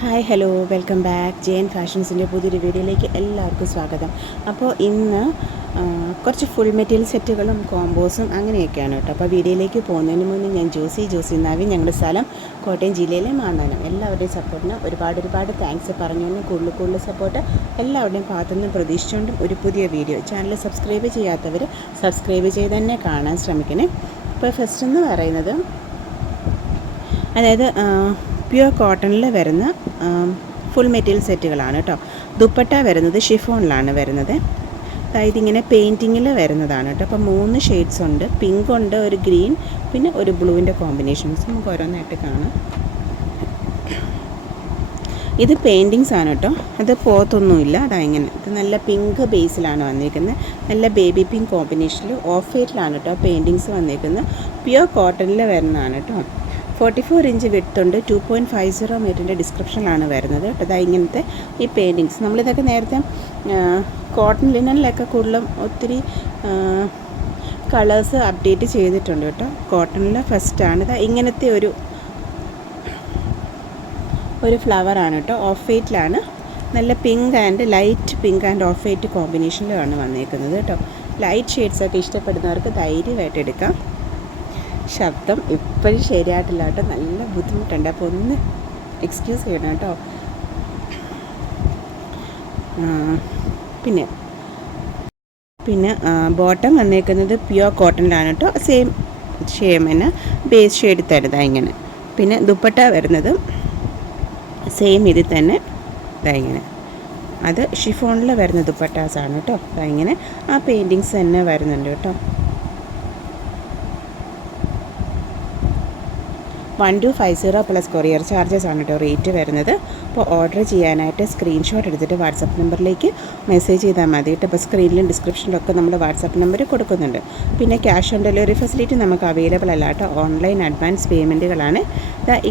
Hi hello welcome back Jain ഫാഷൻസിൻ്റെ പുതിയൊരു വീഡിയോയിലേക്ക് എല്ലാവർക്കും സ്വാഗതം. അപ്പോൾ ഇന്ന് കുറച്ച് ഫുൾ മെറ്റീരിയൽ സെറ്റുകളും കോമ്പോസും അങ്ങനെയൊക്കെയാണ് കേട്ടോ. അപ്പോൾ വീഡിയോയിലേക്ക് പോകുന്നതിന് മുന്നേ ഞാൻ ജോസി നവീൻ, ഞങ്ങളുടെ സ്ഥലം കോട്ടയം ജില്ലയിലെ മാന്നാനം. എല്ലാവരുടെയും സപ്പോർട്ടിന് ഒരുപാട് താങ്ക്സ് പറഞ്ഞുകൊണ്ട് കൂടുതൽ സപ്പോർട്ട് എല്ലാവരുടെയും ഭാഗത്തുനിന്ന് പ്രതീക്ഷിച്ചുകൊണ്ടും ഒരു പുതിയ വീഡിയോ. ചാനൽ സബ്സ്ക്രൈബ് ചെയ്യാത്തവർ സബ്സ്ക്രൈബ് ചെയ്ത് തന്നെ കാണാൻ ശ്രമിക്കണേ. ഇപ്പോൾ ഫസ്റ്റ് എന്ന് പറയുന്നത് അതായത് പ്യുവർ കോട്ടണിൽ വരുന്ന ഫുൾ മെറ്റീരിയൽ സെറ്റുകളാണ് കേട്ടോ. ദുപ്പട്ട വരുന്നത് ഷിഫോണിലാണ് വരുന്നത്. അതായത് ഇങ്ങനെ പെയിൻറ്റിങ്ങിൽ വരുന്നതാണ് കേട്ടോ. അപ്പോൾ 3 ഷെയ്ഡ്സ് ഉണ്ട്. പിങ്ക് ഉണ്ട്, ഒരു ഗ്രീൻ, പിന്നെ ഒരു ബ്ലൂവിൻ്റെ കോമ്പിനേഷൻസ്. നമുക്ക് ഓരോന്നായിട്ട് കാണാം. ഇത് പെയിൻറ്റിങ്സ് ആണ് കേട്ടോ. അത് പോത്തൊന്നുമില്ല. അതാ ഇങ്ങനെ ഇത് നല്ല പിങ്ക് ബേസിലാണ് വന്നിരിക്കുന്നത്. നല്ല ബേബി പിങ്ക് കോമ്പിനേഷനിൽ ഓഫ് വൈറ്റിലാണ് കേട്ടോ പെയിൻറ്റിങ്സ് വന്നിരിക്കുന്നത്. പ്യുവർ കോട്ടണിൽ വരുന്നതാണ് കേട്ടോ. 44 ഇഞ്ച് വിഡ്ത്തുണ്ട്. 2.50 മീറ്ററിൻ്റെ ഡിസ്ക്രിപ്ഷനിലാണ് വരുന്നത് കേട്ടോ. അതായത് ഇങ്ങനത്തെ ഈ പെയിൻറ്റിങ്സ് നമ്മളിതൊക്കെ നേരത്തെ കോട്ടൺ ലിനനിലൊക്കെ കൂടുതലും ഒത്തിരി കളേഴ്സ് അപ്ഡേറ്റ് ചെയ്തിട്ടുണ്ട് കേട്ടോ. കോട്ടണിൽ ഫസ്റ്റാണ്. ഇതാ ഇങ്ങനത്തെ ഒരു ഫ്ലവറാണ് കേട്ടോ. ഓഫ് വൈറ്റിലാണ്. നല്ല pink and light pink and off white കോമ്പിനേഷനിലാണ് വന്നേക്കുന്നത് കേട്ടോ. ലൈറ്റ് ഷെയ്ഡ്സൊക്കെ ഇഷ്ടപ്പെടുന്നവർക്ക് ധൈര്യമായിട്ട് എടുക്കാം. ശബ്ദം ഇപ്പോഴും ശരിയായിട്ടില്ല കേട്ടോ. നല്ല ബുദ്ധിമുട്ടുണ്ട്. അപ്പോൾ ഒന്ന് എക്സ്ക്യൂസ് ചെയ്യണം കേട്ടോ. പിന്നെ ബോട്ടം വന്നേക്കുന്നത് പ്യുവർ കോട്ടണിലാണ് കേട്ടോ. സെയിം തന്നെ ബേസ് ഷെയ്ഡ് തരുതാ ഇങ്ങനെ. പിന്നെ ദുപ്പട്ട വരുന്നത് സെയിം ഇതിൽ തന്നെ ഇതാ ഇങ്ങനെ. അത് ഷിഫോണിൽ വരുന്ന ദുപ്പട്ടാസാണ് കേട്ടോ. ഇതാ ഇങ്ങനെ ആ പെയിൻറ്റിങ്സ് തന്നെ വരുന്നുണ്ട് കേട്ടോ. 1250 പ്ലസ് കൊറിയർ ചാർജസ് ആണ് കേട്ടോ റേറ്റ് വരുന്നത്. അപ്പോൾ ഓർഡർ ചെയ്യാനായിട്ട് സ്ക്രീൻഷോട്ട് എടുത്തിട്ട് വാട്സപ്പ് നമ്പറിലേക്ക് മെസ്സേജ് ചെയ്താൽ മതി കേട്ടോ. അപ്പോൾ സ്ക്രീനിലും ഡിസ്ക്രിപ്ഷനിലൊക്കെ നമ്മൾ വാട്സപ്പ് നമ്പർ കൊടുക്കുന്നുണ്ട്. പിന്നെ ക്യാഷ് ഓൺ ഡെലിവറി ഫെസിലിറ്റി നമുക്ക് അവൈലബിൾ അല്ല കേട്ടോ. ഓൺലൈൻ അഡ്വാൻസ് പേയ്മെൻറ്റുകളാണ്.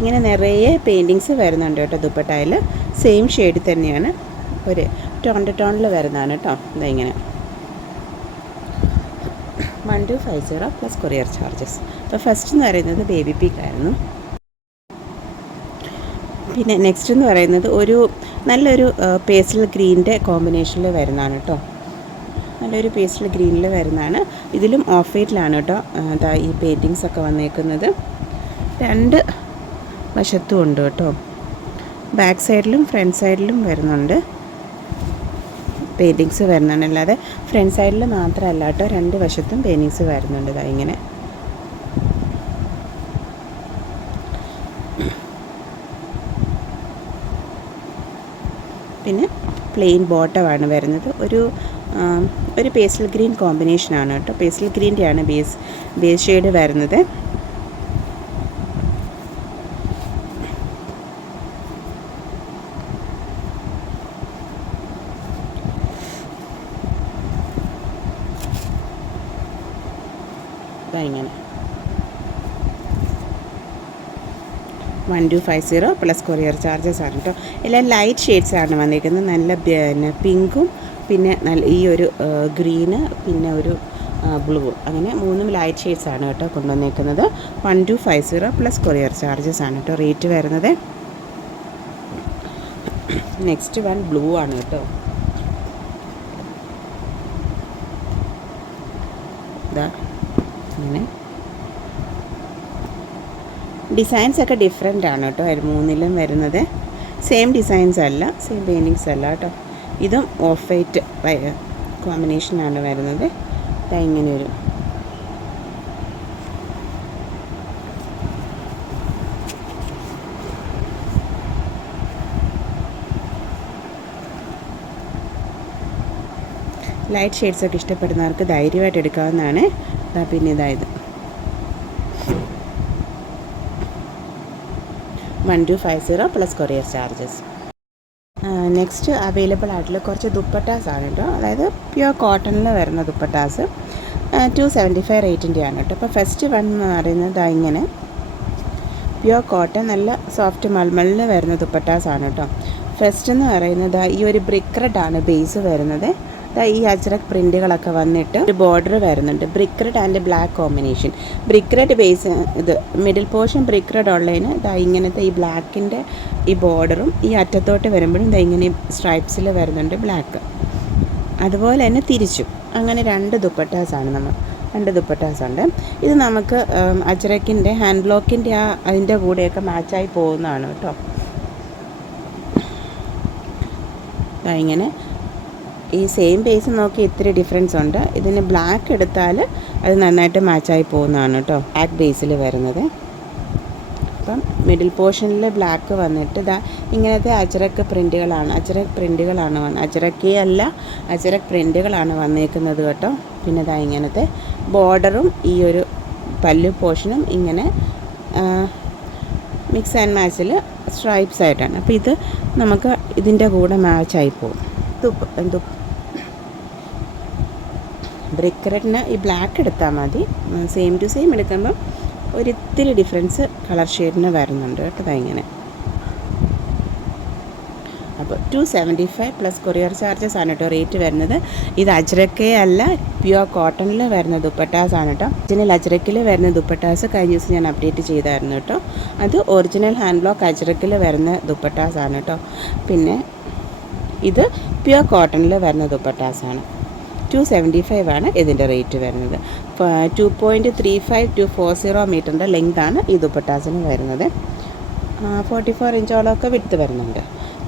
ഇങ്ങനെ നിറയെ പെയിൻറ്റിങ്സ് വരുന്നുണ്ട് കേട്ടോ. ദുപ്പട്ടയിൽ സെയിം ഷെയ്ഡ് തന്നെയാണ്. ഒരു ടോണിൽ വരുന്നതാണ് കേട്ടോ. ഇങ്ങനെ 1250 പ്ലസ് കൊറിയർ ചാർജസ്. അപ്പോൾ ഫസ്റ്റ് എന്ന് പറയുന്നത് ബേബി പിങ്ക് ആയിരുന്നു. പിന്നെ നെക്സ്റ്റ് എന്ന് പറയുന്നത് നല്ലൊരു പേസ്റ്റൽ ഗ്രീനിൻ്റെ കോമ്പിനേഷനിൽ വരുന്നതാണ് കേട്ടോ. നല്ലൊരു പേസ്റ്റൽ ഗ്രീനിൽ വരുന്നതാണ്. ഇതിലും ഓഫ് വൈറ്റിലാണ് കേട്ടോ അതാ ഈ പെയിൻറ്റിങ്സ് ഒക്കെ വന്നേക്കുന്നത്. 2 വശത്തും ഉണ്ട് കേട്ടോ. ബാക്ക് സൈഡിലും ഫ്രണ്ട് സൈഡിലും വരുന്നുണ്ട് പെയിൻറ്റിങ്സ് വരുന്നുണ്ട്. അല്ലാതെ ഫ്രണ്ട് സൈഡിൽ മാത്രമല്ല കേട്ടോ, 2 വശത്തും പെയിൻറ്റിങ്സ് വരുന്നുണ്ട്. ഇതാ ഇങ്ങനെ. പിന്നെ പ്ലെയിൻ ബോട്ടമാണ് വരുന്നത്. ഒരു പേസ്റ്റൽ ഗ്രീൻ കോമ്പിനേഷനാണ് കേട്ടോ. പേസ്റ്റൽ ഗ്രീൻ്റെയാണ് ബേസ് ഷെയ്ഡ് വരുന്നത്. ഇങ്ങനെ 1250 പ്ലസ് കൊറിയർ ചാർജസ് ആണ് കേട്ടോ. എല്ലാം ലൈറ്റ് ഷെയ്ഡ്സ് ആണ് വന്നിരിക്കുന്നത്. നല്ല പിങ്കും പിന്നെ ഈ ഒരു ഗ്രീന് പിന്നെ ഒരു ബ്ലൂവും, അങ്ങനെ 3 ലൈറ്റ് ഷെയ്ഡ്സ് ആണ് കേട്ടോ കൊണ്ടുവന്നേക്കുന്നത്. 1250 പ്ലസ് കൊറിയർ ചാർജസ് ആണ് കേട്ടോ റേറ്റ് വരുന്നത്. നെക്സ്റ്റ് വൺ ബ്ലൂ ആണ് കേട്ടോ. ഇതാ ഇങ്ങനെ ഡിസൈൻസ് ഒക്കെ ഡിഫറെൻ്റ് ആണ് കേട്ടോ. 3ലും വരുന്നത് സെയിം ഡിസൈൻസ് അല്ല, സെയിം പെയിൻറ്റിങ്സ് അല്ല കേട്ടോ. ഇതും ഓഫ് വൈറ്റ് കോമ്പിനേഷനാണ് വരുന്നത്. ഇങ്ങനെ ഒരു ലൈറ്റ് ഷെയ്ഡ്സൊക്കെ ഇഷ്ടപ്പെടുന്നവർക്ക് ധൈര്യമായിട്ട് എടുക്കാവുന്നതാണ്. പിന്നെ ഇതായത് 1250 plus courier charges. Next available ആയിട്ടുള്ള കുറച്ച് ദുപ്പട്ടാസ് ആണ് കേട്ടോ. അതായത് പ്യുവർ കോട്ടണിൽ വരുന്ന ദുപ്പട്ടാസ് 275 റേറ്റിൻ്റെയാണ് കേട്ടോ. അപ്പോൾ ഫസ്റ്റ് വൺ എന്ന് പറയുന്നത് ഇങ്ങനെ പ്യുവർ കോട്ടൺ നല്ല സോഫ്റ്റ് മൽമലിൽ വരുന്ന ദുപ്പട്ടാസ് ആണ് കേട്ടോ. ഫസ്റ്റ് എന്ന് പറയുന്നത് ഈ ഒരു ബ്രിക്ക് റെഡ് ആണ് ബേസ് വരുന്നത്. ഈ അജ്രക് പ്രിൻറ്റുകളൊക്കെ വന്നിട്ട് ഒരു ബോർഡർ വരുന്നുണ്ട്. Brick red and black combination. Brick red base ഇത് മിഡിൽ പോർഷൻ ബ്രിക്ക് റെഡ് ഉള്ളതിന് ഇങ്ങനത്തെ ഈ ബ്ലാക്കിൻ്റെ ഈ ബോർഡറും ഈ അറ്റത്തോട്ട് വരുമ്പോഴും ഇങ്ങനെ സ്ട്രൈപ്സിൽ വരുന്നുണ്ട് ബ്ലാക്ക്. അതുപോലെ തന്നെ തിരിച്ചും അങ്ങനെ രണ്ട് ദുപ്പട്ടാസ് ഉണ്ട്. ഇത് നമുക്ക് അജ്രക്കിൻ്റെ ഹാൻഡ് ബ്ലോക്കിൻ്റെ അതിൻ്റെ കൂടെയൊക്കെ മാച്ചായി പോകുന്നതാണ് കേട്ടോ. ഇങ്ങനെ ഈ സെയിം ബേസ് നോക്കി ഇത്തിരി ഡിഫറൻസ് ഉണ്ട്. ഇതിന് ബ്ലാക്ക് എടുത്താൽ അത് നന്നായിട്ട് മാച്ചായി പോകുന്നതാണ് കേട്ടോ, ബ്ലാക്ക് ബേസിൽ വരുന്നത്. അപ്പം മിഡിൽ പോർഷനിൽ ബ്ലാക്ക് വന്നിട്ട് ഇങ്ങനത്തെ അജ്രക് പ്രിൻറ്റുകളാണ് അജ്രക് പ്രിൻറ്റുകളാണ് വന്നേക്കുന്നത് കേട്ടോ. പിന്നെ ഇങ്ങനത്തെ ബോർഡറും ഈ ഒരു പല്ലു പോർഷനും ഇങ്ങനെ മിക്സ് ആൻഡ് മാച്ചിൽ സ്ട്രൈപ്സ് ആയിട്ടാണ്. അപ്പോൾ ഇത് നമുക്ക് ഇതിൻ്റെ കൂടെ മാച്ചായി പോകും. ബ്രിക്ക് റെഡിന് ഈ ബ്ലാക്ക് എടുത്താൽ മതി. സെയിം ടു സെയിം എടുക്കുമ്പം ഒരിത്തിരി ഡിഫറൻസ് കളർ ഷെയ്ഡിന് വരുന്നുണ്ട് കേട്ടോ. ഇങ്ങനെ അപ്പോൾ 275 പ്ലസ് കൊറിയർ ചാർജസ് ആണ് കേട്ടോ റേറ്റ് വരുന്നത്. ഇത് അജ്രക്കേ അല്ല, പ്യുവർ കോട്ടണിൽ വരുന്ന ദുപ്പട്ടാസാണ് കേട്ടോ. ഒറിജിനൽ അജ്രക്കിൽ വരുന്ന ദുപ്പട്ടാസ് കഴിഞ്ഞ ദിവസം ഞാൻ അപ്ഡേറ്റ് ചെയ്തായിരുന്നു കേട്ടോ. അത് ഒറിജിനൽ ഹാൻഡ് ബ്ലോക്ക് അജ്രക്കിൽ വരുന്ന ദുപ്പട്ടാസാണ് കേട്ടോ. പിന്നെ ഇത് പ്യുവർ കോട്ടണിൽ വരുന്ന ദുപ്പട്ടാസാണ്. 275 ആണ് ഇതിൻ്റെ റേറ്റ് വരുന്നത്. 2.35 to 40 മീറ്ററിൻ്റെ ലെങ്താണ് ഈ ദുപ്പട്ടാസിന് വരുന്നത്. 44 ഇഞ്ചോളമൊക്കെ വിട്ട് വരുന്നുണ്ട്.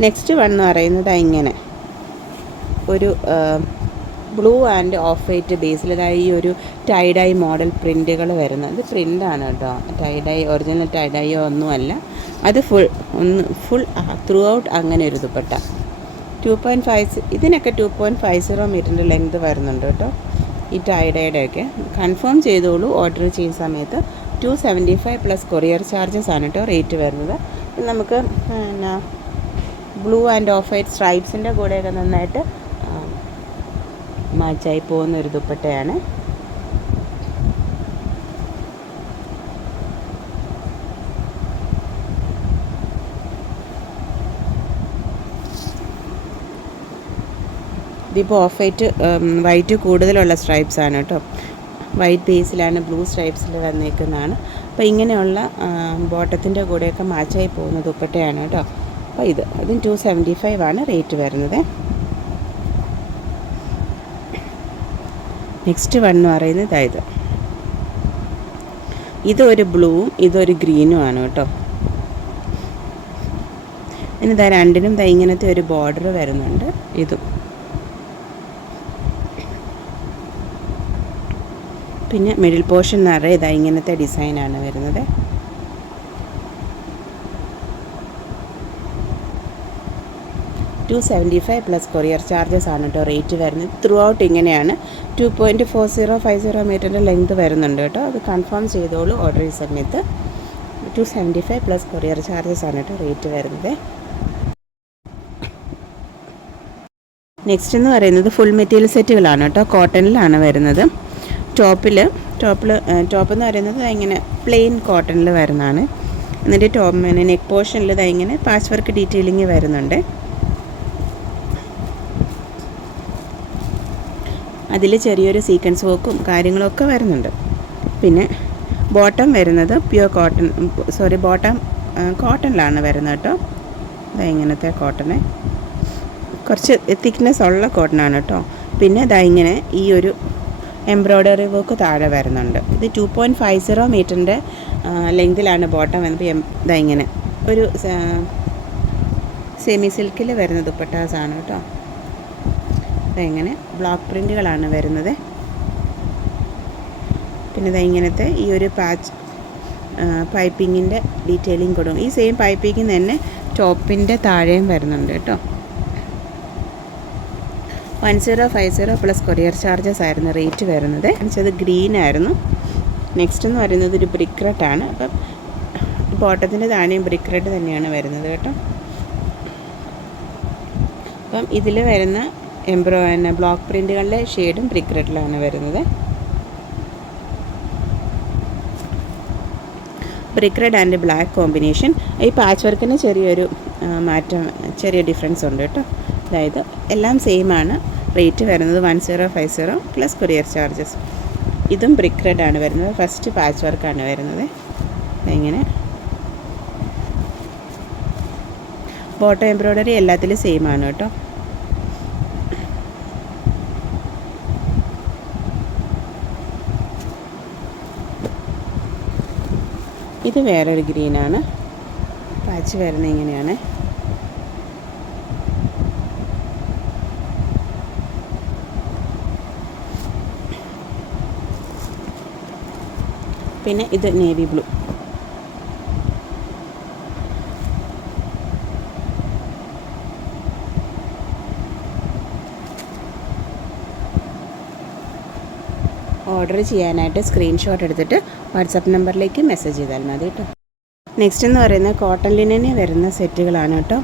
നെക്സ്റ്റ് വൺ എന്ന് പറയുന്നത് ഇങ്ങനെ ഒരു ബ്ലൂ ആൻഡ് ഓഫ് വൈറ്റ് ബേസിലായി ഒരു ടൈഡൈ മോഡൽ പ്രിൻറ്റുകൾ വരുന്നത്. ഇത് പ്രിൻ്റാണ് കേട്ടോ, ടൈഡൈ ഒറിജിനൽ ടൈഡൈയോ ഒന്നുമല്ല. അത് ഫുൾ ത്രൂ ഔട്ട് അങ്ങനെ ഒരു ദുപ്പട്ട. 2.5 ഇതിനൊക്കെ 2.50 മീറ്ററിൻ്റെ ലെങ്ത് വരുന്നുണ്ട് കേട്ടോ. ഈ ടൈഡൈയുടെയൊക്കെ കൺഫേം ചെയ്തോളൂ ഓർഡർ ചെയ്യുന്ന സമയത്ത്. 275 പ്ലസ് കൊറിയർ ചാർജസ് ആണ് കേട്ടോ റേറ്റ് വരുന്നത്. നമുക്ക് പിന്നെ ബ്ലൂ ആൻഡ് ഓഫ് വൈറ്റ് സ്ട്രൈപ്സിൻ്റെ കൂടെയൊക്കെ നന്നായിട്ട് മാച്ചായി പോകുന്ന ഒരു ദുപ്പട്ടയാണ്. ഇതിപ്പോൾ ഓഫ് വൈറ്റ് കൂടുതലുള്ള സ്ട്രൈപ്സാണ് കേട്ടോ. വൈറ്റ് ബേസിലാണ് ബ്ലൂ സ്ട്രൈപ്സിൽ വന്നേക്കുന്നതാണ്. അപ്പോൾ ഇങ്ങനെയുള്ള ബോട്ടത്തിൻ്റെ കൂടെയൊക്കെ മാച്ചായി പോകുന്ന ദുപ്പട്ടയാണ് കേട്ടോ. അപ്പോൾ അതും 275 ആണ് റേറ്റ് വരുന്നത്. നെക്സ്റ്റ് വൺ എന്ന് പറയുന്നത് ഇതൊരു ബ്ലൂവും ഇതൊരു ഗ്രീനും ആണ് കേട്ടോ. ഇനി രണ്ടിനും ഇങ്ങനത്തെ ഒരു ബോർഡർ വരുന്നുണ്ട്. ഇതും പിന്നെ മിഡിൽ പോർഷൻ നിറയെ ഇങ്ങനത്തെ ഡിസൈനാണ് വരുന്നത്. $275 പ്ലസ് കൊറിയർ ചാർജസ് ആണ് കേട്ടോ റേറ്റ് വരുന്നത്. ത്രൂ ഔട്ട് ഇങ്ങനെയാണ് 2.4050 മീറ്ററിൻ്റെ ലെങ്ത് വരുന്നുണ്ട് കേട്ടോ. അത് കൺഫേം ചെയ്തോളൂ ഓർഡർ ചെയ്യുന്ന സമയത്ത്. 275 പ്ലസ് കൊറിയർ ചാർജസ് ആണ് കേട്ടോ റേറ്റ് വരുന്നത്. നെക്സ്റ്റ് എന്ന് പറയുന്നത് ഫുൾ മെറ്റീരിയൽ സെറ്റുകളാണ് കേട്ടോ. കോട്ടണിലാണ് വരുന്നത്. ടോപ്പ് എന്ന് പറയുന്നത് ഇങ്ങനെ പ്ലെയിൻ കോട്ടണിൽ വരുന്നതാണ്. എന്നിട്ട് നെക്ക് പോർഷനിൽ ഇങ്ങനെ പാച്ച് വർക്ക് ഡീറ്റെയിലിങ് വരുന്നുണ്ട്. അതിൽ ചെറിയൊരു സീക്വൻസ് വർക്കും കാര്യങ്ങളൊക്കെ വരുന്നുണ്ട്. പിന്നെ ബോട്ടം വരുന്നത് ബോട്ടം കോട്ടണിലാണ് വരുന്നത് കേട്ടോ. ഇങ്ങനത്തെ കോട്ടണ് കുറച്ച് തിക്നെസ് ഉള്ള കോട്ടനാണ് കേട്ടോ. പിന്നെ ഇങ്ങനെ ഈ ഒരു എംബ്രോയ്ഡറി വർക്ക് താഴെ വരുന്നുണ്ട്. ഇത് 2.50 മീറ്ററിൻ്റെ ലെങ്തിലാണ് ബോട്ടം വന്നപ്പോൾ ഇങ്ങനെ ഒരു സെമി സിൽക്കിൽ വരുന്ന ദുപ്പട്ടാസാണ് കേട്ടോ. ഇങ്ങനെ ബ്ലോക്ക് പ്രിൻറ്റുകളാണ് വരുന്നത്. പിന്നെ ഇങ്ങനത്തെ ഈ ഒരു പാച്ച് പൈപ്പിങ്ങിൻ്റെ ഡീറ്റെയിലിംഗ് കൊടുക്കും. ഈ സെയിം പൈപ്പിങ്ങിന് തന്നെ ടോപ്പിൻ്റെ താഴെയും വരുന്നുണ്ട് കേട്ടോ. 1050 പ്ലസ് കൊറിയർ ചാർജസ് ആയിരുന്നു റേറ്റ് വരുന്നത്. എന്നുവെച്ചത് ഗ്രീൻ ആയിരുന്നു. നെക്സ്റ്റ് എന്ന് പറയുന്നത് ഒരു ബ്രിക്ക് റെഡാണ്. അപ്പം ബോട്ടത്തിൻ്റെ താഴെയും ബ്രിക്ക് റെഡ് തന്നെയാണ് വരുന്നത് കേട്ടോ. അപ്പം ഇതിൽ വരുന്ന ബ്ലോക്ക് പ്രിൻറ്റുകളുടെ ഷെയ്ഡും ബ്രിക്ക് റെഡിലാണ് വരുന്നത്. Brick red and black combination. ഈ പാച്ച് വർക്കിന് ചെറിയൊരു ചെറിയ ഡിഫറൻസ് ഉണ്ട് കേട്ടോ. അതായത് എല്ലാം സെയിമാണ്. റേറ്റ് വരുന്നത് 1050 പ്ലസ് കൊറിയർ ചാർജസ്. ഇതും ബ്രിക്ക് റെഡ് ആണ് വരുന്നത്. ഫസ്റ്റ് പാച്ച് വർക്കാണ് വരുന്നത്. ഇങ്ങനെ ബോട്ടം എംബ്രോയ്ഡറി എല്ലാത്തിലും സെയിം ആണ് കേട്ടോ. ഇത് വേറൊരു ഗ്രീനാണ്. പാച്ച് വരുന്നത് ഇങ്ങനെയാണ്. പിന്നെ ഇത് നേവി ബ്ലൂ. ഓർഡർ ചെയ്യാനായിട്ട് സ്ക്രീൻഷോട്ട് എടുത്തിട്ട് വാട്സപ്പ് നമ്പറിലേക്ക് മെസ്സേജ് ചെയ്താൽ മതി കേട്ടോ. നെക്സ്റ്റ് എന്ന് പറയുന്നത് കോട്ടൺ ലിനന് വരുന്ന സെറ്റുകളാണ് കേട്ടോ.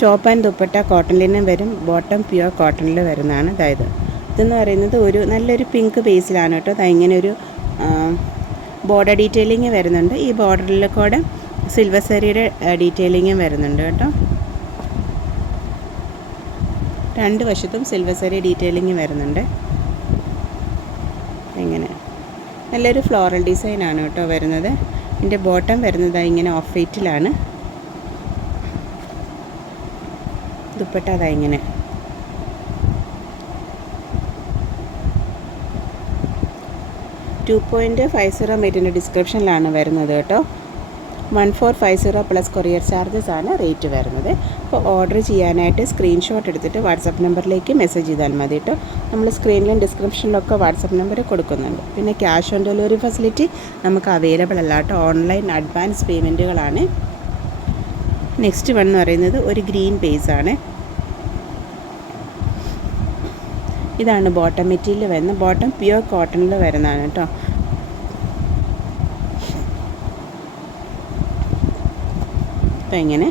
Top and dupatta cotton linen വരും, ബോട്ടം പ്യുവർ കോട്ടണിൽ വരുന്നതാണ്. അതായത് ഇതെന്ന് പറയുന്നത് ഒരു നല്ലൊരു പിങ്ക് ബേസിലാണ് കേട്ടോ. ഇങ്ങനെ ഒരു ബോർഡർ ഡീറ്റെയിലിങ് വരുന്നുണ്ട്. ഈ ബോർഡറിൽ കൂടെ സിൽവർ സാരിയുടെ ഡീറ്റെയിലിങ്ങും വരുന്നുണ്ട് കേട്ടോ. രണ്ട് വശത്തും സിൽവർ സാരി ഡീറ്റെയിലിങ് വരുന്നുണ്ട്. ഇങ്ങനെ നല്ലൊരു ഫ്ലോറൽ ഡിസൈനാണ് കേട്ടോ വരുന്നത്. ഇതിൻ്റെ ബോട്ടം വരുന്നത് ഇങ്ങനെ ഓഫ് വൈറ്റിലാണ്. ദുപ്പട്ട ഇങ്ങനെ 2.50 മീറ്ററിൻ്റെ ഡിസ്ക്രിപ്ഷനിലാണ് വരുന്നത് കേട്ടോ. 1450 പ്ലസ് കൊറിയർ ചാർജസ് ആണ് റേറ്റ് വരുന്നത്. അപ്പോൾ ഓർഡർ ചെയ്യാനായിട്ട് സ്ക്രീൻഷോട്ട് എടുത്തിട്ട് വാട്സപ്പ് നമ്പറിലേക്ക് മെസ്സേജ് ചെയ്താൽ മതി കേട്ടോ. നമ്മൾ സ്ക്രീനിലും ഡിസ്ക്രിപ്ഷനിലൊക്കെ വാട്സപ്പ് നമ്പർ കൊടുക്കുന്നുണ്ട്. പിന്നെ ക്യാഷ് ഓൺ ഡെലിവറി ഫെസിലിറ്റി നമുക്ക് അവൈലബിൾ അല്ല കേട്ടോ. ഓൺലൈൻ അഡ്വാൻസ് പേയ്മെൻറ്റുകളാണ്. നെക്സ്റ്റ് വൺ എന്ന് പറയുന്നത് ഒരു ഗ്രീൻ ബേസാണ്. ഇതാണ് ബോട്ടം മെറ്റീരിയൽ വരുന്നത്. ബോട്ടം പ്യുവർ കോട്ടണിൽ വരുന്നതാണ് കേട്ടോ. അപ്പോൾ ഇങ്ങനെ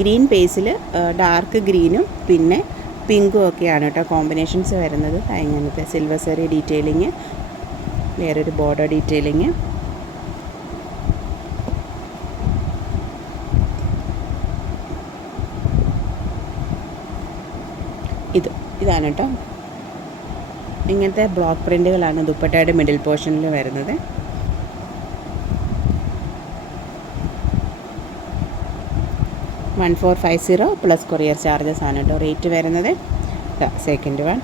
ഗ്രീൻ ബേസിൽ ഡാർക്ക് ഗ്രീനും പിന്നെ പിങ്കും ഒക്കെയാണ് കേട്ടോ കോമ്പിനേഷൻസ് വരുന്നത്. ഇങ്ങനത്തെ സിൽവർ സാരി ഡീറ്റെയിലിങ്, വേറൊരു ബോർഡർ ഡീറ്റെയിലിങ്. ഇതാണ് കേട്ടോ. ഇങ്ങനത്തെ ബ്ലോക്ക് പ്രിൻറ്റുകളാണ് ദുപ്പട്ടയുടെ മിഡിൽ പോർഷനിൽ വരുന്നത്. $1450 പ്ലസ് കൊറിയർ ചാർജസ് ആണ് കേട്ടോ റേറ്റ് വരുന്നത്. സെക്കൻഡ് വൺ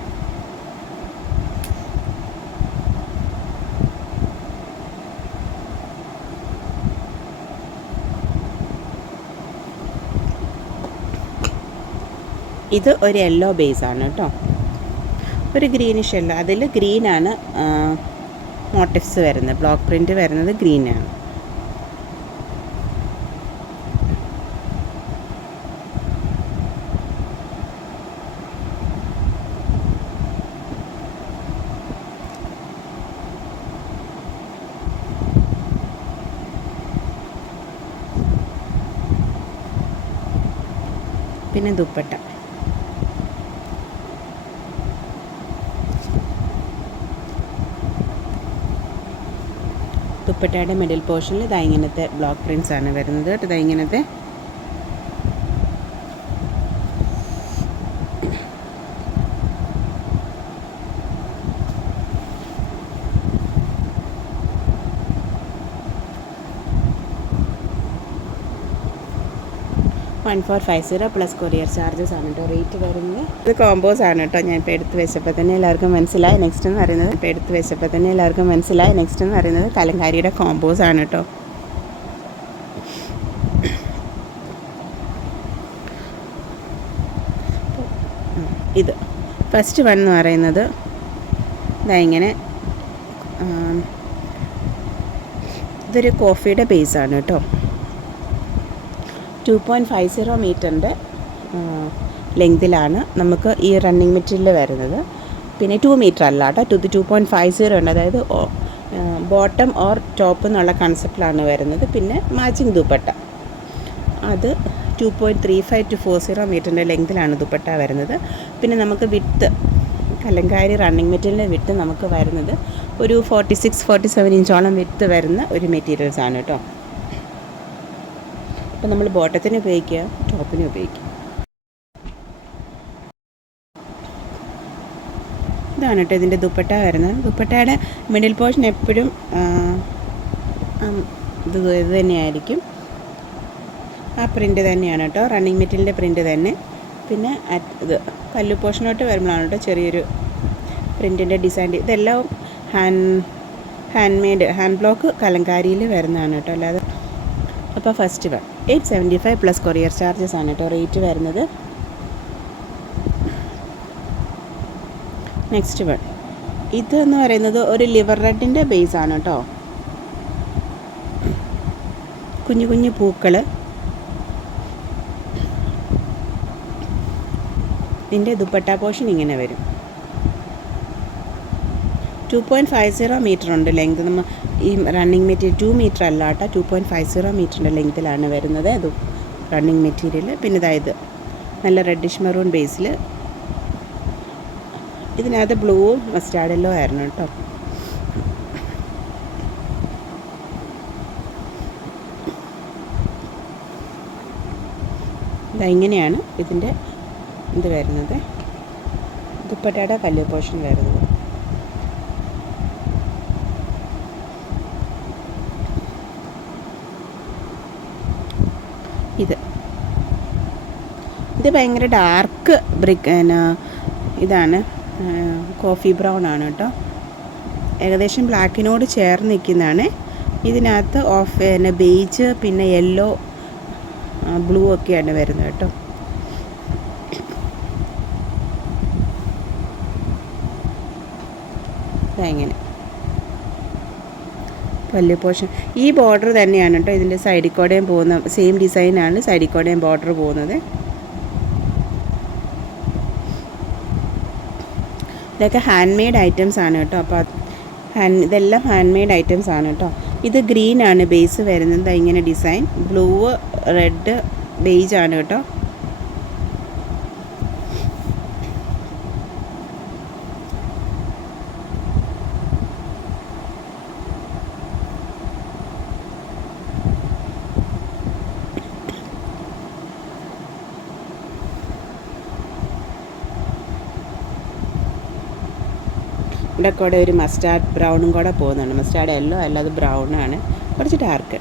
ഇത് ഒരു യെല്ലോ ബേസാണ് കേട്ടോ. ഒരു ഗ്രീനിഷ് യെല്ലോ, അതിൽ ഗ്രീനാണ് മോട്ടിവ്സ് വരുന്നത്. ബ്ലോക്ക് പ്രിൻറ്റ് വരുന്നത് ഗ്രീനാണ്. പിന്നെ ദുപ്പട്ട ദുപ്പട്ടയുടെ മിഡിൽ പോർഷനിൽ ഇങ്ങനത്തെ ബ്ലോക്ക് പ്രിൻറ്റ്സ് ആണ് വരുന്നത്. ഇങ്ങനത്തെ $1450 പ്ലസ് കൊറിയർ ചാർജസ് ആണ് കേട്ടോ റേറ്റ് വരുന്നത്. ഇത് കോമ്പോസ് ആണ് കേട്ടോ. ഞാൻ ഇപ്പോൾ എടുത്ത് വെച്ചപ്പോൾ തന്നെ എല്ലാവർക്കും മനസ്സിലായി. നെക്സ്റ്റ് എന്ന് പറയുന്നത് കലങ്കാരിയുടെ കോമ്പോസ് ആണ് കേട്ടോ. ഇത് ഫസ്റ്റ് വൺ എന്ന് പറയുന്നത് ഇങ്ങനെ ഇതൊരു കോഫിയുടെ ബേസാണ് കേട്ടോ. 2.50 മീറ്ററിൻ്റെ ലെങ്തിലാണ് നമുക്ക് ഈ റണ്ണിങ് മെറ്റീരിയൽ വരുന്നത്. പിന്നെ 2 മീറ്റർ അല്ല കേട്ടോ, 2.50 ഉണ്ട്. അതായത് ബോട്ടം ഓർ ടോപ്പ് എന്നുള്ള കൺസെപ്റ്റിലാണ് വരുന്നത്. പിന്നെ മാച്ചിങ് ദുപ്പട്ട അത് 2.35 to 40 മീറ്ററിൻ്റെ ലെങ്തിലാണ് ദുപ്പട്ട വരുന്നത്. പിന്നെ നമുക്ക് വിട്ട് കലങ്കാരി റണ്ണിങ് മെറ്റീരിയലിൻ്റെ വിട്ട് നമുക്ക് വരുന്നത് ഒരു 46-47 ഇഞ്ചോളം വിട്ട് വരുന്ന ഒരു മെറ്റീരിയൽസാണ് കേട്ടോ. അപ്പോൾ നമ്മൾ ബോട്ടത്തിന് ഉപയോഗിക്കുക, ടോപ്പിന് ഉപയോഗിക്കുക. ഇതാണ് കേട്ടോ ഇതിൻ്റെ ദുപ്പട്ട വരുന്നത്. ദുപ്പട്ടയുടെ മിഡിൽ പോർഷൻ എപ്പോഴും ഇത് തന്നെയായിരിക്കും, ആ പ്രിൻ്റ് തന്നെയാണ് കേട്ടോ, റണ്ണിങ് മെറ്റീരിയലിൻ്റെ പ്രിൻ്റ് തന്നെ. പിന്നെ ഇത് പല്ലു പോർഷനോട്ട് വരുമ്പോഴാണ് കേട്ടോ ചെറിയൊരു പ്രിൻറ്റിൻ്റെ ഡിസൈൻ. ഇതെല്ലാം ഹാൻഡ് ബ്ലോക്ക് കലങ്കാരിയിൽ വരുന്നതാണ് കേട്ടോ, അല്ലാതെ. അപ്പോൾ first one 875 plus courier charges ആണ് കേട്ടോ റേറ്റ് വരുന്നത്. നെക്സ്റ്റ് വൺ ഇതെന്ന് പറയുന്നത് ഒരു ലിവർ റെഡിൻ്റെ ബേസ് ആണ് കേട്ടോ. കുഞ്ഞു കുഞ്ഞു പൂക്കൾ. ഇതിൻ്റെ ദുപ്പട്ട പോർഷൻ ഇങ്ങനെ വരും. 2.50 മീറ്റർ ഉണ്ട് ലെങ്ത്. നമ്മൾ ഈ റണ്ണിങ് മെറ്റീരിയൽ 2 മീറ്റർ അല്ല കേട്ടോ, 2.50 മീറ്ററിൻ്റെ ലെങ്ത്തിലാണ് വരുന്നത് അത് റണ്ണിങ് മെറ്റീരിയൽ. പിന്നെ ഇതായത് നല്ല റെഡിഷ് മെറൂൺ ബേസിൽ, ഇതിനകത്ത് ബ്ലൂവും മസ്റ്റാർഡ് യെല്ലോ ആയിരുന്നു കേട്ടോ. ഇങ്ങനെയാണ് ഇതിൻ്റെ ഇത് വരുന്നത്, ദുപ്പട്ടയുടെ പല്ലു പോർഷൻ വരുന്നത്. ഇത് ഭയങ്കര ഡാർക്ക് ഇതാണ്, കോഫി ബ്രൗൺ ആണ് കേട്ടോ, ഏകദേശം ബ്ലാക്കിനോട് ചേർന്ന് നിൽക്കുന്നതാണ്. ഇതിനകത്ത് ബേജ് പിന്നെ യെല്ലോ ബ്ലൂ ഒക്കെയാണ് വരുന്നത് കേട്ടോ. ഇങ്ങനെ പല്ലു പോർഷൻ ഈ ബോർഡർ തന്നെയാണ് കേട്ടോ ഇതിൻ്റെ സൈഡിൽ കൂടെയും പോകുന്ന സെയിം ഡിസൈനാണ് സൈഡിൽ കൂടെയും ബോർഡർ പോകുന്നത്. ഇതൊക്കെ ഹാൻഡ് മെയ്ഡ് ഐറ്റംസ് ആണ് കേട്ടോ. അപ്പോൾ ഇതെല്ലാം ഹാൻഡ് മെയ്ഡ് ഐറ്റംസ് ആണ് കേട്ടോ. ഇത് ഗ്രീൻ ആണ് ബേസ് വരുന്നത്, ഇങ്ങനെ ഡിസൈൻ. ബ്ലൂ റെഡ് ബേജ് ആണ് കേട്ടോ. ഇവിടെ കൂടെ ഒരു മസ്റ്റാർഡ് ബ്രൗണും കൂടെ പോകുന്നുണ്ട്. മസ്റ്റാർഡ് യെല്ലോ അല്ല, അത് ബ്രൗൺ ആണ്, കുറച്ച് ഡാർക്ക്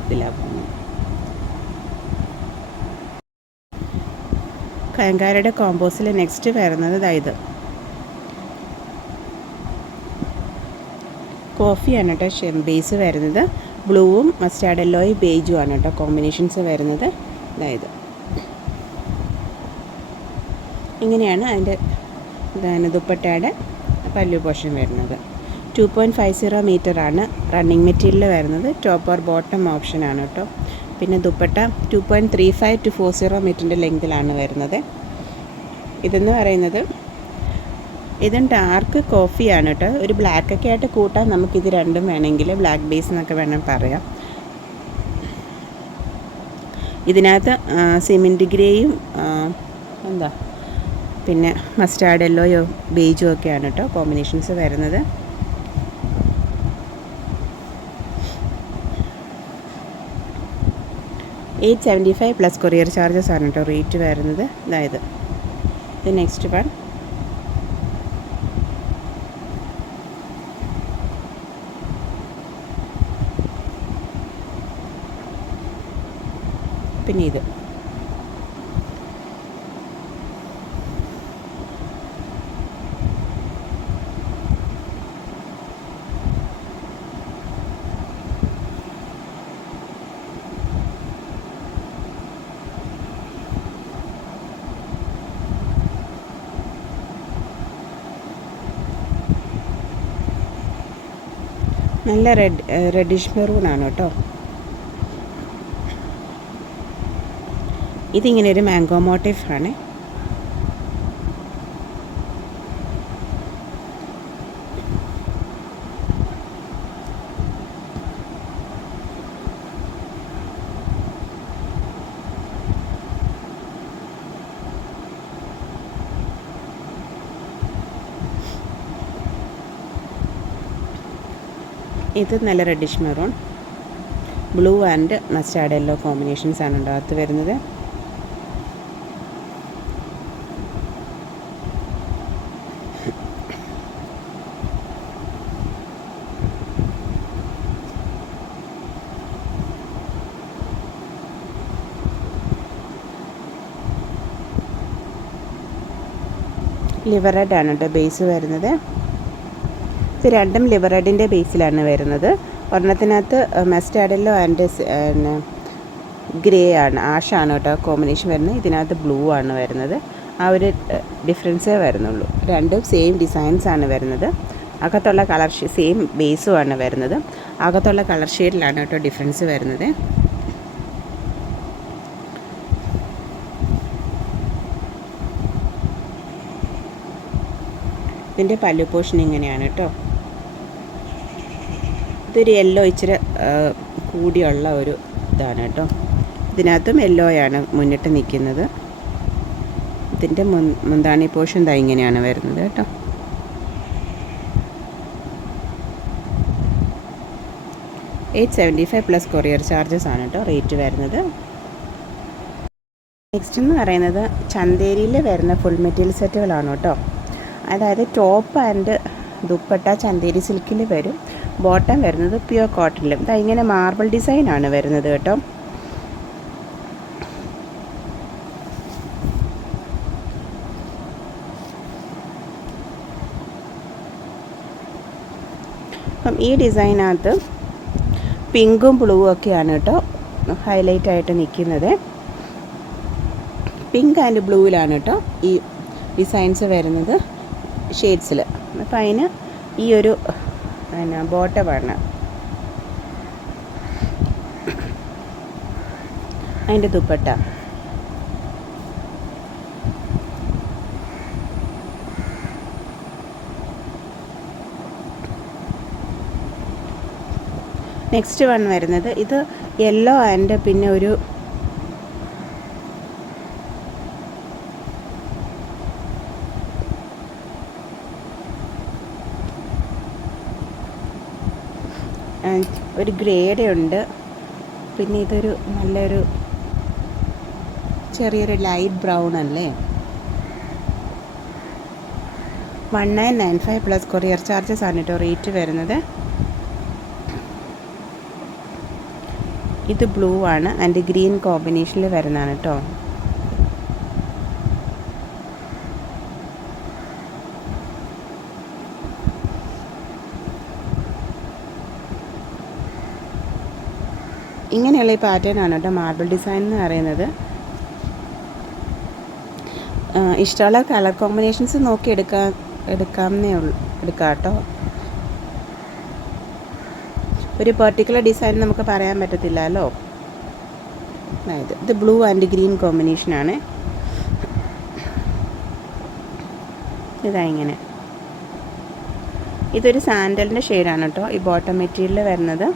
ഇതിലാണ് പോകുന്നത്. കയങ്കാരയുടെ കോമ്പോസിൽ നെക്സ്റ്റ് വരുന്നത് ഇതായത് കോഫിയാണ് കേട്ടോ ബേസ് വരുന്നത്. ബ്ലൂവും മസ്റ്റാർഡ് യെല്ലോയും ബേജും ആണ് കേട്ടോ കോമ്പിനേഷൻസ് വരുന്നത്. അതായത് ഇങ്ങനെയാണ് അതിൻ്റെ ദുപ്പട്ടയുടെ പല്ലു പോർഷൻ വരുന്നത്. 2.50 മീറ്ററാണ് റണ്ണിങ് മെറ്റീരിയൽ വരുന്നത്. ടോപ്പ് ഓർ ബോട്ടം ഓപ്ഷനാണ് കേട്ടോ. പിന്നെ ദുപ്പട്ട 2.35 to 40 മീറ്ററിൻ്റെ ലെങ്തിലാണ് വരുന്നത്. ഇതെന്ന് പറയുന്നത് ഇതും ഡാർക്ക് കോഫിയാണ് കേട്ടോ. ഒരു ബ്ലാക്കൊക്കെ ആയിട്ട് കൂട്ടാൻ നമുക്കിത് രണ്ടും വേണമെങ്കിൽ, ബ്ലാക്ക് ബേസ് എന്നൊക്കെ വേണം പറയാം. ഇതിനകത്ത് സിമെൻറ്റ് ഗ്രേയും പിന്നെ മസ്റ്റാർഡ് യെല്ലോയോ ബേജോ ഒക്കെയാണ് കേട്ടോ കോമ്പിനേഷൻസ് വരുന്നത്. $875 പ്ലസ് കൊറിയർ ചാർജസ് ആണ് കേട്ടോ റേറ്റ് വരുന്നത്. അതായത് ഇത് നെക്സ്റ്റ് വൺ പിന്നെ ഇത് നല്ല റെഡിഷ് മെറൂൺ ആണ് കേട്ടോ. ഇതിങ്ങനെ ഒരു മാംഗോ മോട്ടീഫ് ആണ്. ഇത് നല്ല reddish maroon, blue and mustard yellow combinations ആണ് ഉണ്ടാകത്ത് വരുന്നത്. ലിവർ റെഡ് ആണ് കേട്ടോ ബേസ് വരുന്നത്. ഇത് രണ്ടും ലിവർ റെഡിൻ്റെ ബേസിലാണ് വരുന്നത്. ഒരെണ്ണത്തിനകത്ത് മസ്റ്റാർഡ് യെല്ലോ ആൻഡ് ഗ്രേ ആണ്, ആഷാണ് കേട്ടോ കോമ്പിനേഷൻ വരുന്നത്. ഇതിനകത്ത് ബ്ലൂ ആണ് വരുന്നത്. ആ ഒരു ഡിഫറൻസേ വരുന്നുള്ളൂ. രണ്ടും സെയിം ഡിസൈൻസ് ആണ് വരുന്നത്. അകത്തുള്ള കളർ സെയിം ബേസുമാണ് വരുന്നത്. അകത്തുള്ള കളർ ഷെയ്ഡിലാണ് കേട്ടോ ഡിഫറൻസ് വരുന്നത്. ഇതിൻ്റെ പല്ലു പോർഷൻ ഇങ്ങനെയാണ് കേട്ടോ. ഇതൊരു യെല്ലോ ഇച്ചിരി കൂടിയുള്ള ഒരു ഇതാണ് കേട്ടോ. ഇതിനകത്തും യെല്ലോയാണ് മുന്നിട്ട് നിൽക്കുന്നത്. ഇതിൻ്റെ മുന്താണി പോർഷൻ ദാ ഇങ്ങനെയാണ് വരുന്നത് കേട്ടോ. $875 പ്ലസ് കൊറിയർ ചാർജസ് ആണ് കേട്ടോ റേറ്റ് വരുന്നത്. നെക്സ്റ്റ് എന്ന് പറയുന്നത് ചന്തേരിയിൽ വരുന്ന ഫുൾ മെറ്റീരിയൽ സെറ്റുകളാണ് കേട്ടോ. അതായത് ടോപ്പ് ആൻഡ് ദുപ്പട്ട ചന്തേരി സിൽക്കിൽ വരും. ബോട്ടം വരുന്നത് പ്യുവർ കോട്ടണിലും. ഇതാ ഇങ്ങനെ മാർബിൾ ഡിസൈനാണ് വരുന്നത് കേട്ടോ. അപ്പം ഈ ഡിസൈനകത്ത് പിങ്കും ബ്ലൂവും ഒക്കെയാണ് കേട്ടോ ഹൈലൈറ്റ് ആയിട്ട് നിൽക്കുന്നത്. പിങ്ക് ആൻഡ് ബ്ലൂവിലാണ് കേട്ടോ ഈ ഡിസൈൻസ് വരുന്നത് ഷെയ്ഡ്സിൽ. അപ്പോൾ അതിന് ഈ ഒരു ബോട്ടമാണ് അതിൻ്റെ ദുപ്പട്ട. നെക്സ്റ്റ് വൺ വരുന്നത് ഇത് യെല്ലോ ആൻഡ് പിന്നെ ഒരു ഗ്രേഡ് ഉണ്ട്. പിന്നെ ഇതൊരു നല്ലൊരു ചെറിയൊരു ലൈറ്റ് ബ്രൗൺ അല്ലേ. 1995 പ്ലസ് കൊറിയർ ചാർജസ് ആണ് കേട്ടോ റേറ്റ് വരുന്നത്. ഇത് ബ്ലൂ ആണ് ആൻഡ് ഗ്രീൻ കോമ്പിനേഷനിൽ വരുന്നതാണ് കേട്ടോ. ഇങ്ങനെയുള്ള ഈ പാറ്റേൺ ആണ് കേട്ടോ മാർബിൾ ഡിസൈൻ എന്ന് പറയുന്നത്. ഇഷ്ടമുള്ള കളർ കോമ്പിനേഷൻസ് നോക്കി എടുക്കാമെന്നേ ഉള്ളൂ, എടുക്കാം കേട്ടോ. ഒരു പെർട്ടിക്കുലർ ഡിസൈൻ നമുക്ക് പറയാൻ പറ്റത്തില്ലല്ലോ. അതായത് ഇത് ബ്ലൂ ആൻഡ് ഗ്രീൻ കോമ്പിനേഷനാണ്. ഇതാ ഇങ്ങനെ. ഇതൊരു സാൻഡലിൻ്റെ ഷെയ്ഡാണ് കേട്ടോ ഈ ബോട്ടം മെറ്റീരിയൽ വരുന്നത്.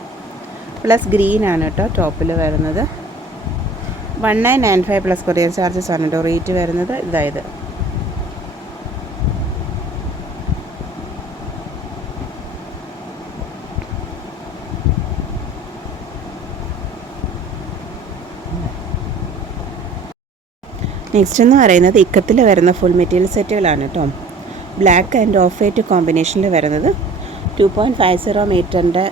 പ്ലസ് ഗ്രീൻ ആണ് കേട്ടോ ടോപ്പിൽ വരുന്നത്. 1995 പ്ലസ് കൊറിയർ ചാർജസ് ആണ് കേട്ടോ റേറ്റ് വരുന്നത്. ഇതായത് നെക്സ്റ്റ് എന്ന് പറയുന്നത് ഇക്കത്തിൽ വരുന്ന ഫുൾ മെറ്റീരിയൽ സെറ്റുകളാണ് കേട്ടോ. ബ്ലാക്ക് ആൻഡ് ഓഫ് വൈറ്റ് കോമ്പിനേഷനിൽ വരുന്നത്. 2.50 മീറ്ററിൻ്റെ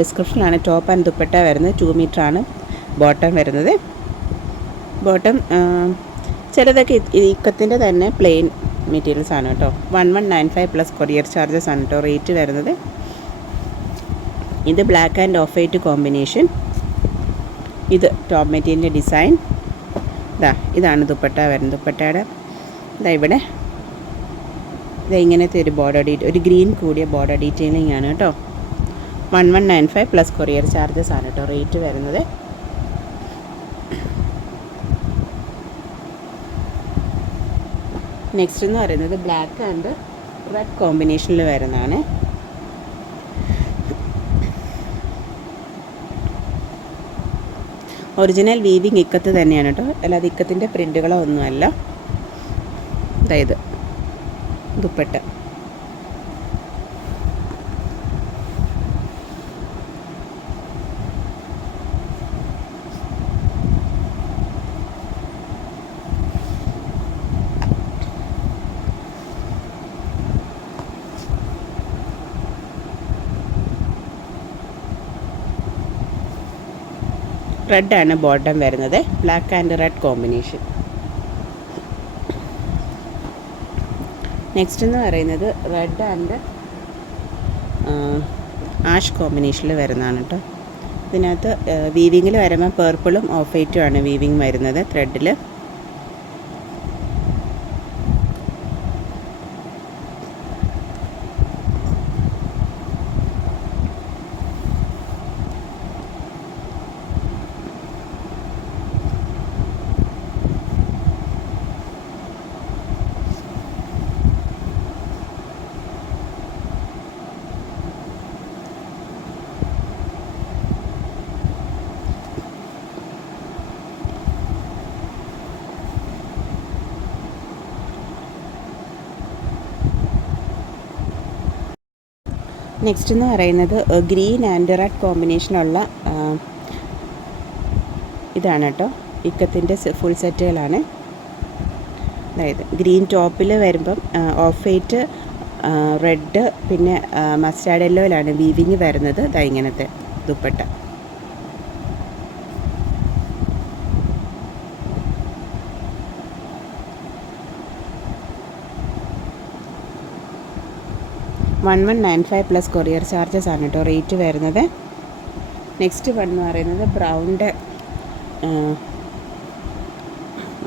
ഡിസ്ക്രിപ്ഷനാണ് ടോപ്പ് ആൻഡ് ദുപ്പട്ട വരുന്നത്. 2 മീറ്ററാണ് ബോട്ടം വരുന്നത്. ബോട്ടം ചിലതൊക്കെ ഇക്കത്തിൻ്റെ തന്നെ പ്ലെയിൻ മെറ്റീരിയൽസ് ആണ് കേട്ടോ. 1195 പ്ലസ് കൊറിയർ ചാർജസ് ആണ് കേട്ടോ റേറ്റ് വരുന്നത്. ഇത് black and off white combination. ഇത് ടോപ്പ് മെറ്റീരിയലിൻ്റെ ഡിസൈൻ. ഇതാണ് ദുപ്പട്ട വരുന്നത്. ദുപ്പട്ടയുടെ ഇവിടെ ഇങ്ങനത്തെ ഒരു ബോർഡർ ഒരു ഗ്രീൻ കൂടിയ ബോർഡർ ഡീറ്റെയിലിംഗ് ആണ് കേട്ടോ. 1195 പ്ലസ് കൊറിയർ ചാർജസ് ആണ് കേട്ടോ റേറ്റ് വരുന്നത്. നെക്സ്റ്റ് എന്ന് പറയുന്നത് ബ്ലാക്ക് ആൻഡ് റെഡ് കോമ്പിനേഷനിൽ വരുന്നതാണ്. ഒറിജിനൽ വീവിങ് ഇക്കത്ത് തന്നെയാണ് കേട്ടോ, അല്ലാതെ ഇക്കത്തിൻ്റെ പ്രിൻറ്റുകളോ ഒന്നുമല്ല. അതായത് ദുപ്പട്ട റെഡാണ് ബോട്ടം വരുന്നത്. Black and red combination. Next എന്ന് പറയുന്നത് റെഡ് ആൻഡ് ആഷ് കോമ്പിനേഷനിൽ വരുന്നതാണ് കേട്ടോ. ഇതിനകത്ത് വീവിങ്ങിൽ വരുമ്പോൾ പേർപ്പിളും ഓഫ് വൈറ്റും ആണ് വീവിങ് വരുന്നത് ത്രെഡിൽ. നെക്സ്റ്റ് എന്ന് പറയുന്നത് ഗ്രീൻ ആൻഡ് റെഡ് കോമ്പിനേഷനുള്ള ഇതാണ് കേട്ടോ. ഇക്കത്തിൻ്റെ ഫുൾ സെറ്റുകളാണ്. അതായത് ഗ്രീൻ ടോപ്പിൽ വരുമ്പം ഓഫ് വൈറ്റ്, റെഡ്, പിന്നെ മസ്റ്റാർഡ് യെല്ലോയിലാണ് വീവിങ് വരുന്നത്. ഇതാ ഇങ്ങനത്തെ ദുപ്പട്ട. $1195 പ്ലസ് കൊറിയർ ചാർജസ് ആണ് കേട്ടോ റേറ്റ് വരുന്നത്. നെക്സ്റ്റ് വൺ എന്ന് പറയുന്നത് ബ്രൗണിൻ്റെ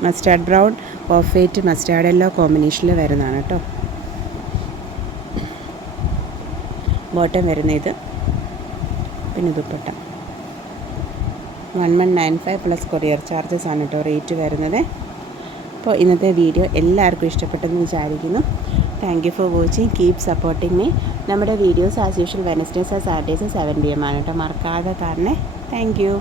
mustard brown, off white, mustard yellow കോമ്പിനേഷനിൽ വരുന്നതാണ് കേട്ടോ. ബോട്ടം വരുന്ന ഇത്, പിന്നെ ദുപ്പട്ട. 1195 പ്ലസ് കൊറിയർ ചാർജസ് ആണ് കേട്ടോ റേറ്റ് വരുന്നത്. അപ്പോൾ ഇന്നത്തെ വീഡിയോ എല്ലാവർക്കും ഇഷ്ടപ്പെട്ടെന്ന് വിചാരിക്കുന്നു. Thank you for watching. Keep supporting me. നമ്മുടെ videos as usual Wednesdays and Saturdays 7 PM ആണ് കേട്ടോ. മറക്കാതെ കാണണേ. Thank U.